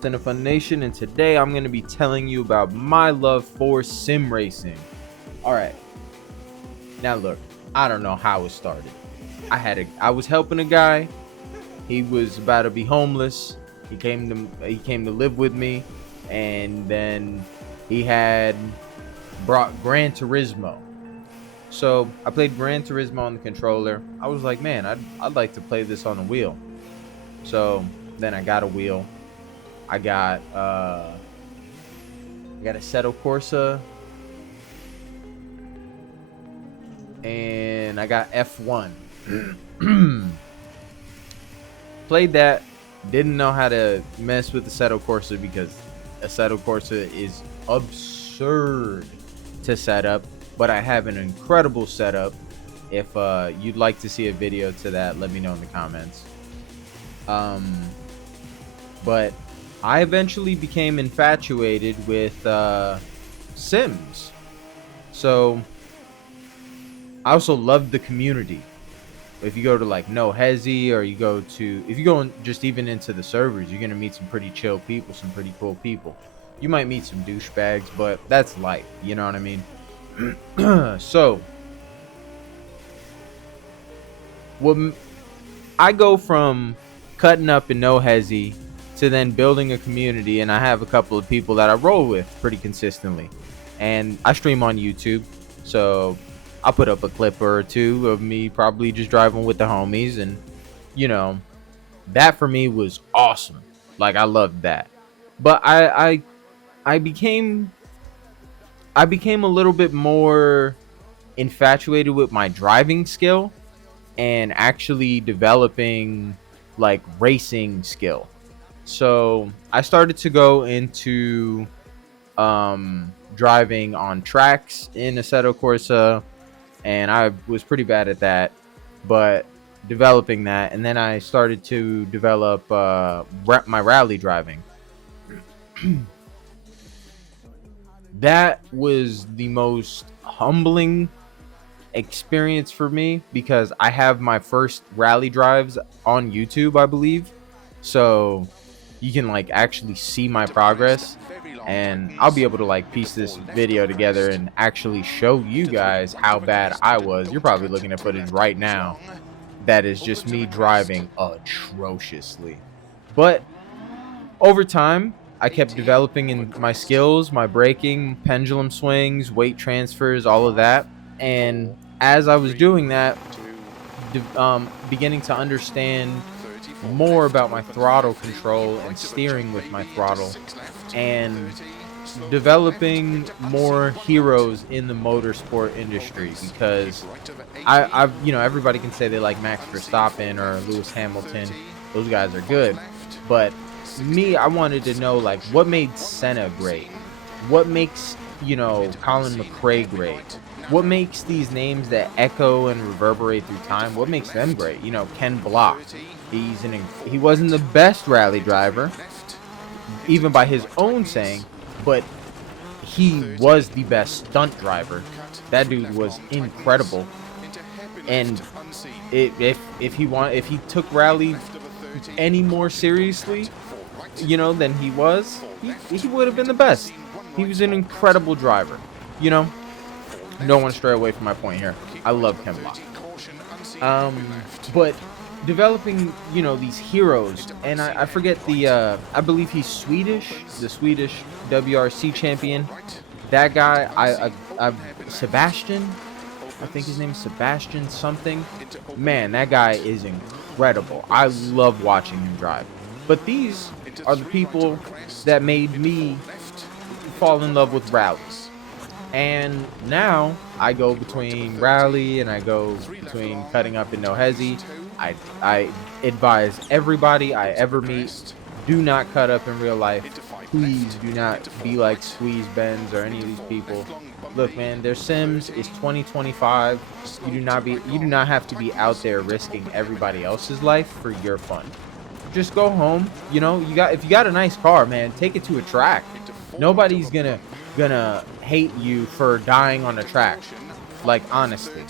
Fun Nation, and today I'm going to be telling you about my love for sim racing. Alright, now look, I don't know how it started. I was helping a guy. He was about to be homeless. He came to live with me, and then he had brought Gran Turismo. So I played Gran Turismo on the controller. I was like, man, I'd like to play this on a wheel. So then I got a wheel. I got Assetto Corsa, and I got F1. Played that. Didn't know how to mess with Assetto Corsa because Assetto Corsa is absurd to set up, but I have an incredible setup. If you'd like to see a video to that, let me know in the comments. But I eventually became infatuated with Sims. So I also loved the community. If you go to like No Hezi, or if you go just even into the servers, you're gonna meet some pretty chill people, some pretty cool people. You might meet some douchebags, but that's life. You know what I mean? So I go from cutting up in No Hezi to then building a community, and I have a couple of people that I roll with pretty consistently, and I stream on YouTube, so I'll put up a clip or two of me probably just driving with the homies, and that for me was awesome. Like, I loved that. But I became a little bit more infatuated with my driving skill and actually developing like racing skill. So I started to go into driving on tracks in Assetto Corsa, and I was pretty bad at that, but developing that, and then I started to develop my rally driving. That was the most humbling experience for me because I have my first rally drives on YouTube, I believe, so you can like actually see my progress, and I'll be able to like piece this video together and actually show you guys how bad I was. You're probably looking at footage right now that is just me driving atrociously, but over time I kept developing in my skills, my braking, pendulum swings, weight transfers, all of that. And as I was doing that, beginning to understand more about my throttle control and steering with my throttle, and developing more heroes in the motorsport industry, because I've everybody can say they like Max Verstappen or Lewis Hamilton. Those guys are good, but me, I wanted to know like what made Senna great, what makes Colin McRae great, what makes these names that echo and reverberate through time, what makes them great. Ken Block, he wasn't the best rally driver, even by his own saying, but he was the best stunt driver. That dude was incredible. And if he took rally any more seriously, than he was, he would have been the best. He was an incredible driver. Don't want to stray away from my point here. I love Ken Block. But developing, these heroes, and I forget I believe he's Swedish, the Swedish WRC champion. That guy, I Sebastian, I think his name is Sebastian something. Man, that guy is incredible. I love watching him drive. But these are the people that made me fall in love with rallies. And now I go between rally and I go between cutting up in No Hezi. I advise everybody I ever meet, do not cut up in real life. Please do not be like Squeeze Benz or any of these people. Look, man, their Sims is 2025. You do not have to be out there risking everybody else's life for your fun. Just go home. If you got a nice car, man, take it to a track. Nobody's gonna hate you for dying on a track. Like, honestly,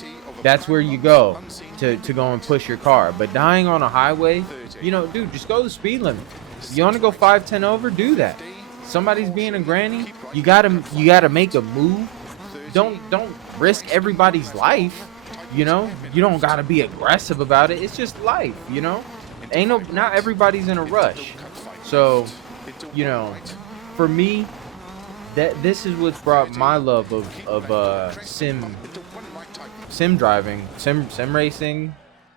that's where you go to go and push your car. But dying on a highway, dude, just go the speed limit. You want to go 510 over? Do that. Somebody's being a granny. You gotta make a move. Don't risk everybody's life. You know, you don't gotta be aggressive about it. It's just life. You know, not everybody's in a rush. So, you know, for me, that this is what's brought my love of sim driving, sim racing,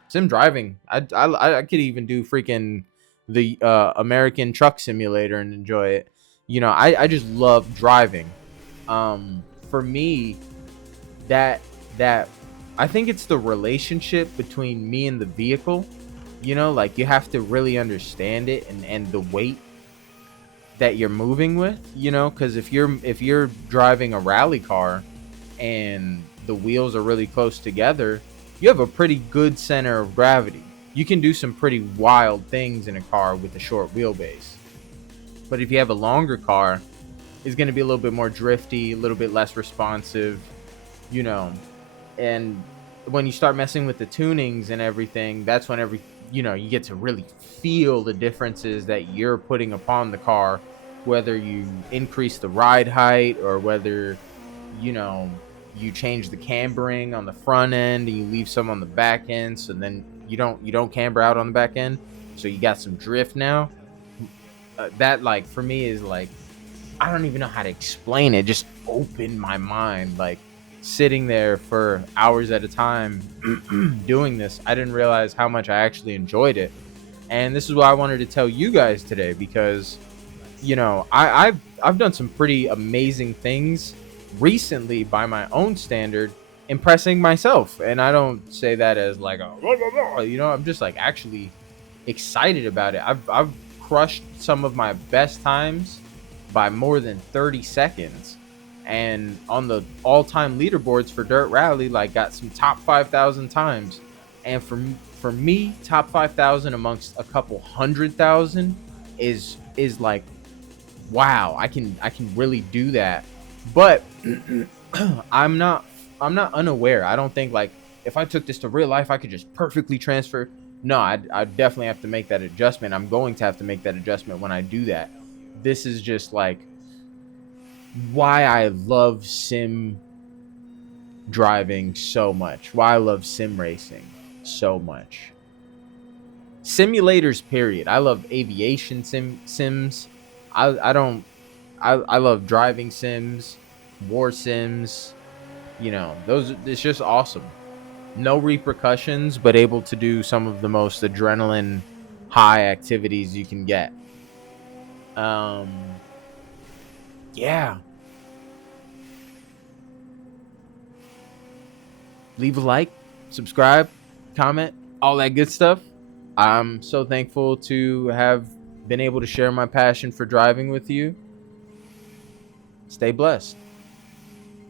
sim driving. I could even do freaking the American Truck Simulator and enjoy it. You know, I just love driving. For me, that that I think it's the relationship between me and the vehicle. You know, like you have to really understand it and the weight that you're moving with. You know, because if you're driving a rally car and the wheels are really close together, you have a pretty good center of gravity. You can do some pretty wild things in a car with a short wheelbase. But if you have a longer car, it's going to be a little bit more drifty, a little bit less responsive, you know. And when you start messing with the tunings and everything, that's when you get to really feel the differences that you're putting upon the car, whether you increase the ride height or whether, you know, you change the cambering on the front end and you leave some on the back end, so then you don't camber out on the back end, so you got some drift now. That, like, for me is like, I don't even know how to explain it. Just opened my mind, like sitting there for hours at a time doing this. I didn't realize how much I actually enjoyed it, and this is why I wanted to tell you guys today, because, you know, I've done some pretty amazing things recently by my own standard, impressing myself. And I don't say that as like a, you know, I'm just like actually excited about it. I've crushed some of my best times by more than 30 seconds, and on the all-time leaderboards for dirt rally, like, got some top 5,000 times. And for me, top 5,000 amongst a couple 100,000 is like, wow, I can really do that. But I'm not unaware. I don't think, like, if I took this to real life, I could just perfectly transfer. No, I definitely have to make that adjustment. I'm going to have to make that adjustment when I do that. This is just like why I love sim driving so much. Why I love sim racing so much. Simulators, period. I love aviation sims. I love driving sims, war sims. You know, those, it's just awesome. No repercussions, but able to do some of the most adrenaline high activities you can get. Yeah. Leave a like, subscribe, comment, all that good stuff. I'm so thankful to have been able to share my passion for driving with you. Stay blessed.